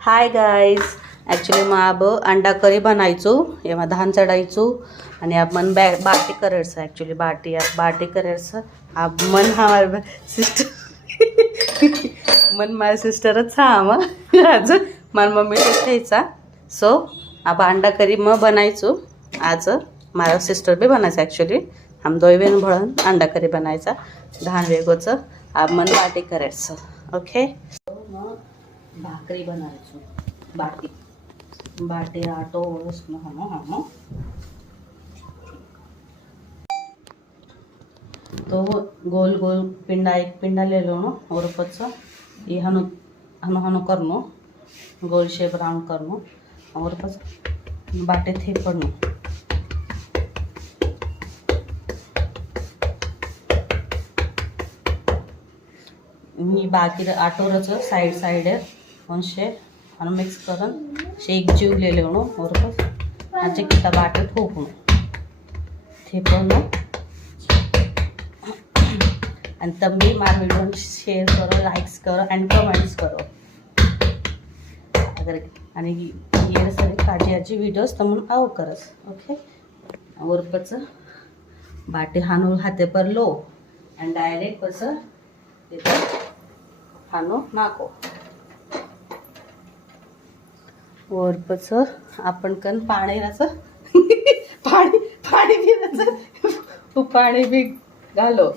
hi guys actually मग अब अंडा करी बनायचो एव्हा धान चढायचो आणि आपण बाटी करायचं ॲक्च्युली बाटी करायचं अब मन हमारे सिस्टर मन माझ्या सिस्टरच हा मग आज मला मम्मी खायचा सो अब अंडा करी मग बनायचो आज माझा सिस्टर बी बनायचं ॲक्च्युली हम दोय बहीण भळून अंडा करी बनायचा धान वेगोचं अब मन बाटी करायचं ओके मग भाकरी बनायचो बाटी आटो हम तो गोल गोल एक पिंडा ले लो नो और ऊपर ये हनु हनु हनु करनो गोल शेप राउंड करनो और ऊपर बाटे थे पड़नो मी बाकी आटोरचं साइड शे आणि मिक्स करून एक जीव ले लेवणो और बस आजे किता बाटे ठोकणो थेपणो आणि तंबी मार वीडियो शेअर करो लाइक्स करो एंड कमेंट्स करो अगर आणि ये सारे काजी आजी वीडियोस तमुन आओ करस ओके और पच बाटे हानो हाथे पर लो एंड डायरेक्ट पच इधर हानो नाको और पच आपण कन पाण्याचं पाणी पिण्याचं पाणी बी घालो